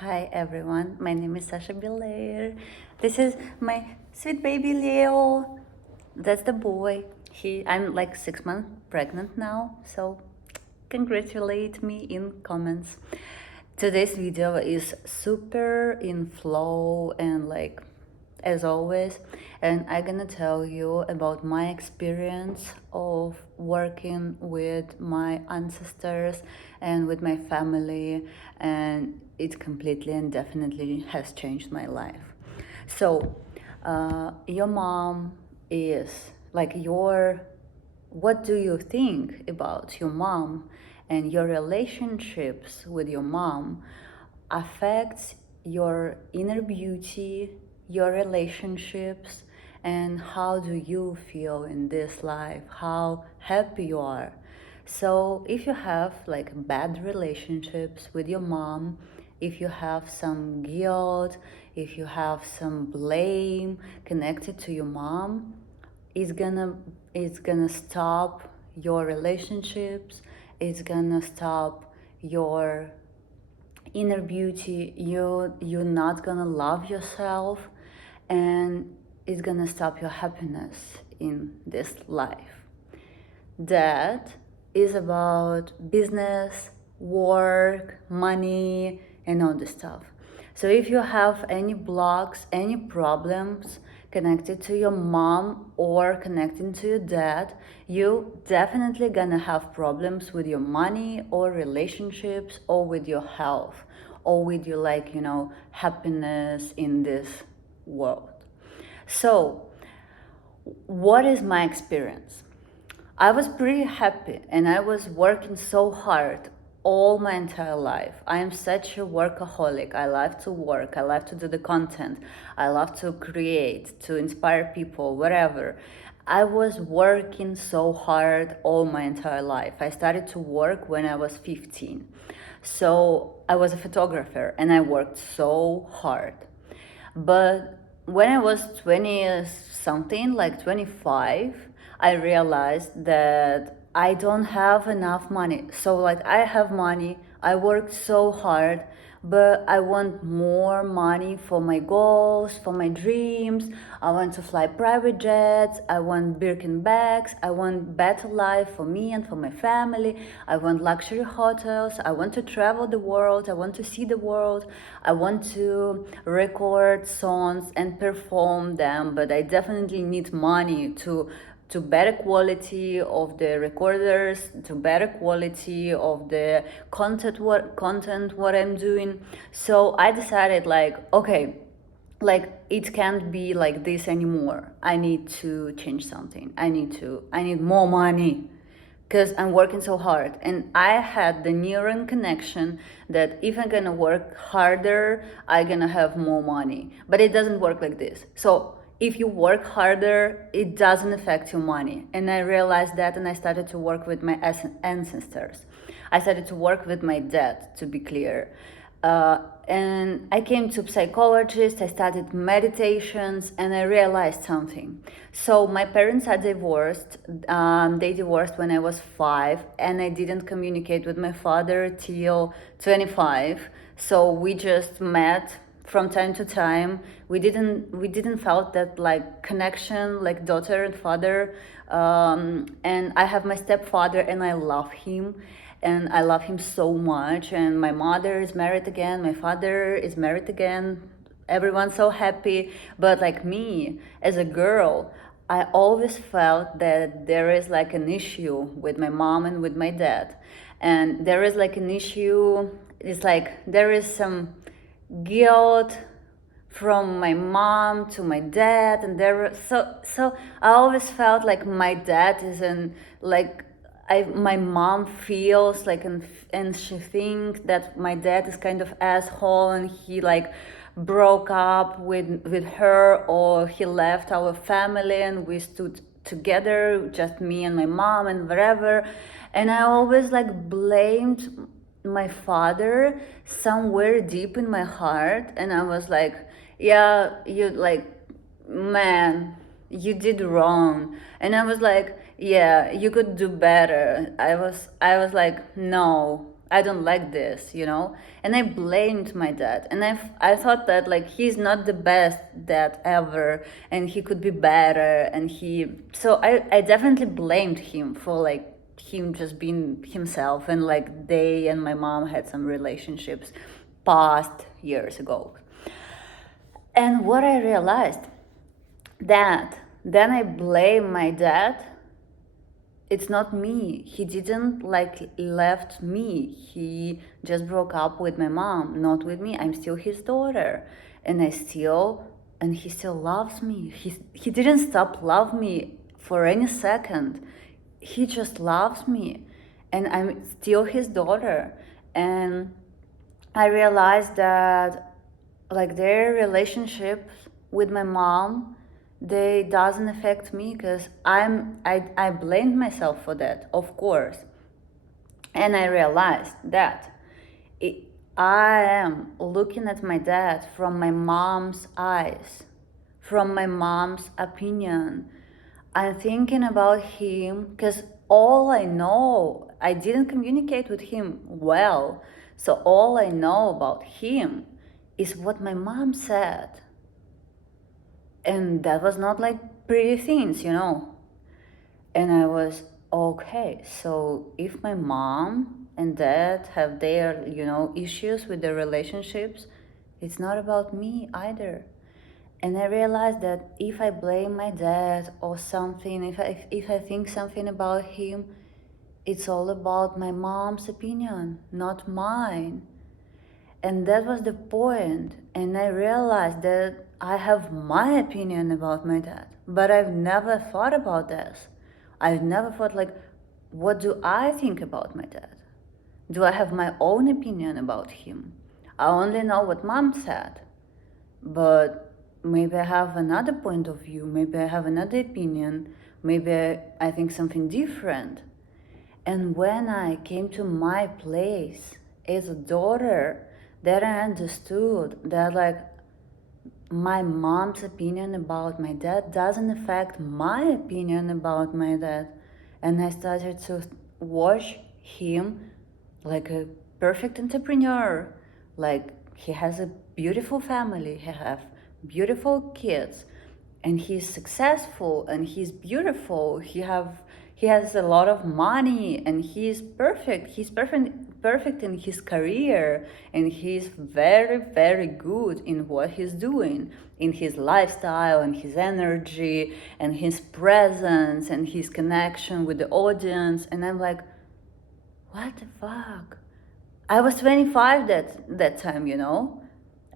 Hi everyone, my name is Sasha Belair. This is my sweet baby Leo. That's the boy. I'm like 6 months pregnant now, so congratulate me in comments. Today's video is super in flow and like as always, and I'm gonna tell you about my experience of working with my ancestors and with my family, and it completely and definitely has changed my life. So your mom is like your what do you think about your mom, and your relationships with your mom affects your inner beauty, your relationships, and how do you feel in this life, how happy you are. So if you have like bad relationships with your mom, if you have some guilt, if you have some blame connected to your mom, it's gonna it's gonna stop your relationships, it's gonna stop your inner beauty, you're not gonna love yourself, and it's gonna stop your happiness in this life. That is about business, work, money, and all this stuff. So if you have any blocks, any problems connected to your mom or connecting to your dad, you definitely gonna have problems with your money or relationships or with your health or with your happiness in this world. So what is my experience? I was pretty happy and I was working so hard all my entire life. I am such a workaholic. I love to work. I love to do the content. I love to create, to inspire people, whatever. I was working so hard all my entire life. I started to work when I was 15. So I was a photographer and I worked so hard. But when I was 20 something, like 25, I realized that I don't have enough money. So, like, I have money, I worked so hard, but I want more money for my goals, for my dreams. I want to fly private jets, I want Birkin bags, I want better life for me and for my family. I want luxury hotels, I want to travel the world, I want to see the world, I want to record songs and perform them, but I definitely need money to better quality of the recorders, to better quality of the content what I'm doing. So I decided like, okay, like it can't be like this anymore. I need to change something. I need more money because I'm working so hard. And I had the neuron connection that if I'm gonna work harder, I'm gonna have more money. But it doesn't work like this. So if you work harder, it doesn't affect your money. And I realized that, and I started to work with my ancestors. I started to work with my dad, to be clear. And I came to psychologist, I started meditations, and I realized something. So my parents are divorced. They divorced when I was 5, and I didn't communicate with my father till 25. So we just met from time to time. We didn't felt that like connection, like daughter and father. And I have my stepfather, and I love him, and I love him so much. And my mother is married again, my father is married again. Everyone's so happy. But like me, as a girl, I always felt that there is like an issue with my mom and with my dad. And there is like an issue, it's like there is some guilt from my mom to my dad, and there were so I always felt like my dad is in like my mom feels like, and she thinks that my dad is kind of asshole, and he like broke up with her, or he left our family and we stood together, just me and my mom and whatever. And I always like blamed my father somewhere deep in my heart, and I was like, yeah, you like, man, you did wrong. And I was like, yeah, you could do better. I was like, no, I don't like this, you know? And I blamed my dad. And I thought that, like, he's not the best dad ever, and he could be better. So I definitely blamed him for, like, him just being himself. And, like, they and my mom had some relationships past years ago. And what I realized, that then I blame my dad. It's not me. He didn't, like, left me. He just broke up with my mom, not with me. I'm still his daughter, and he still loves me. He didn't stop love me for any second. He just loves me, and I'm still his daughter. And I realized that, like, their relationship with my mom, they doesn't affect me, because I blamed myself for that, of course. And I realized that it, I am looking at my dad from my mom's eyes, from my mom's opinion. I'm thinking about him because all I know, I didn't communicate with him well. So all I know about him is what my mom said. And that was not like pretty things, you know. And I was, okay, so if my mom and dad have their, you know, issues with their relationships, it's not about me either. And I realized that if I blame my dad or something, if I think something about him, it's all about my mom's opinion, not mine. And that was the point. And I realized that I have my opinion about my dad, but I've never thought about this. I've never thought, like, what do I think about my dad? Do I have my own opinion about him? I only know what mom said, but maybe I have another point of view, maybe I have another opinion, maybe I think something different. And when I came to my place as a daughter, that I understood that, like, my mom's opinion about my dad doesn't affect my opinion about my dad. And I started to watch him like a perfect entrepreneur. Like, he has a beautiful family, he have beautiful kids, and he's successful and he's beautiful. He has a lot of money and he's perfect. He's perfect in his career, and he's very, very good in what he's doing, in his lifestyle and his energy and his presence and his connection with the audience. And I'm like, what the fuck? I was 25 that time, you know.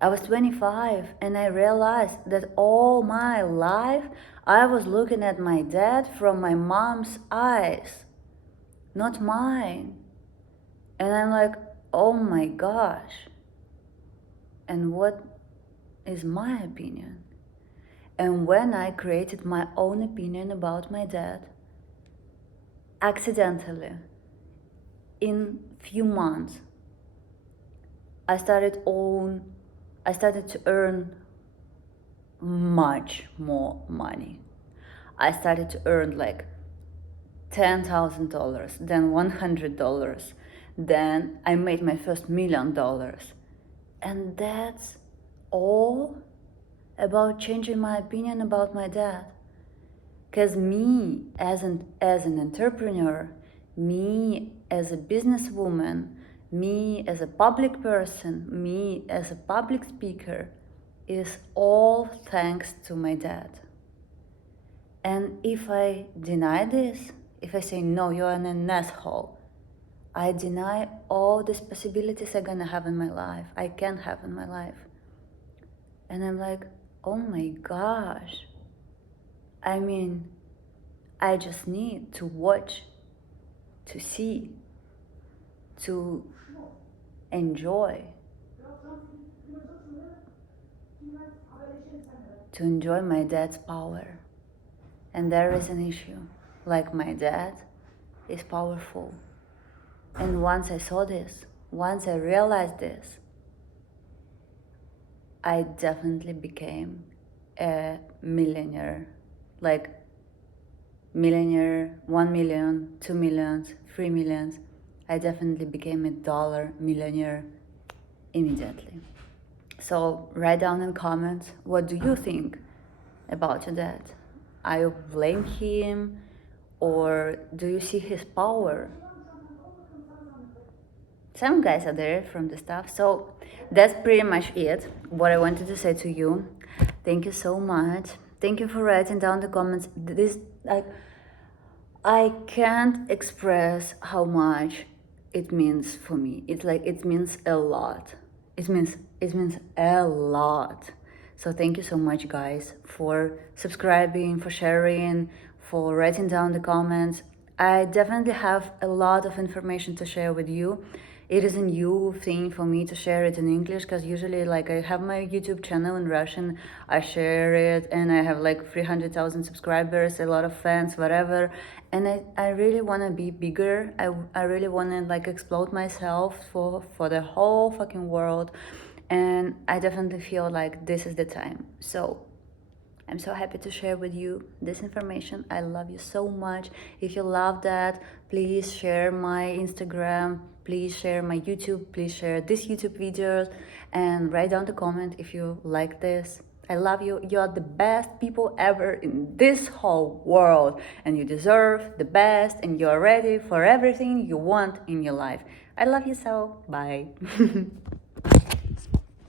I was 25, and I realized that all my life I was looking at my dad from my mom's eyes, not mine. And I'm like, oh my gosh. And what is my opinion? And when I created my own opinion about my dad, accidentally, in few months, I started to earn much more money. I started to earn like $10,000, then $100. Then I made my first $1,000,000. And that's all about changing my opinion about my dad. Because me as an entrepreneur, me as a businesswoman, me as a public person, me as a public speaker, is all thanks to my dad. And if I deny this, if I say, no, you're an asshole, I deny all these possibilities I'm gonna have in my life, I can have in my life. And I'm like, oh my gosh. I mean, I just need to watch, to see, to enjoy, to enjoy my dad's power. And there is an issue. Like, my dad is powerful. And once I saw this, once I realized this, I definitely became a millionaire. Like, millionaire, 1 million, 2 millions, 3 millions. I definitely became a dollar millionaire immediately. So write down in comments, what do you think about your dad? Are you blame him, or do you see his power? Some guys are there from the stuff. So that's pretty much it. What I wanted to say to you. Thank you so much. Thank you for writing down the comments. This, like, I can't express how much it means for me. It's like it means a lot. It means a lot. So thank you so much, guys, for subscribing, for sharing, for writing down the comments. I definitely have a lot of information to share with you. It is a new thing for me to share it in English, because usually, like, I have my YouTube channel in Russian, I share it, and I have like 300,000 subscribers, a lot of fans, whatever. And I really want to be bigger. I really want to like explode myself for the whole fucking world. And I definitely feel like this is the time. So I'm so happy to share with you this information. I love you so much. If you love that, please share my Instagram, please share my YouTube, please share this YouTube videos, and write down the comment if you like this. I love you. You are the best people ever in this whole world, and you deserve the best, and you are ready for everything you want in your life. I love you so. Bye.